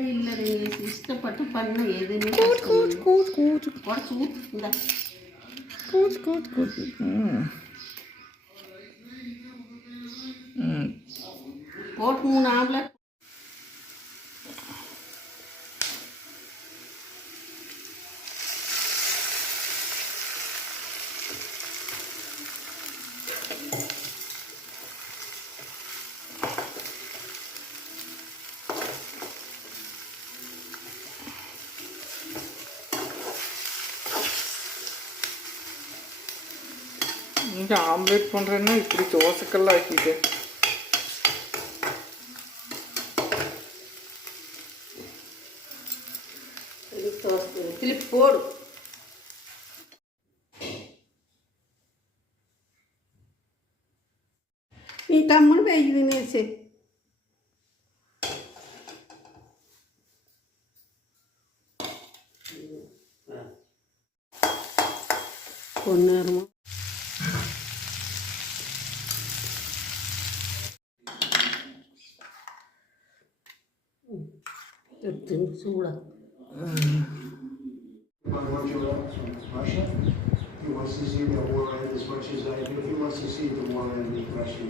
இல்லடி இஷ்டப்பட்டு பண்ண எதுவுமே போட்டு 3 ஆம்லெட் இங்கே ஆம்லேட் பண்ணுறேன்னா இப்படி தோசைக்கெல்லாம் ஆக்கிட்டு திருப்பி போடு. நீ கம்முன்னு வைக்குதுன்னு சரி பொண்ணு எடுத்து சூடா Russia. He wants to see the war end as much as I do. He wants to see the war end with Russia.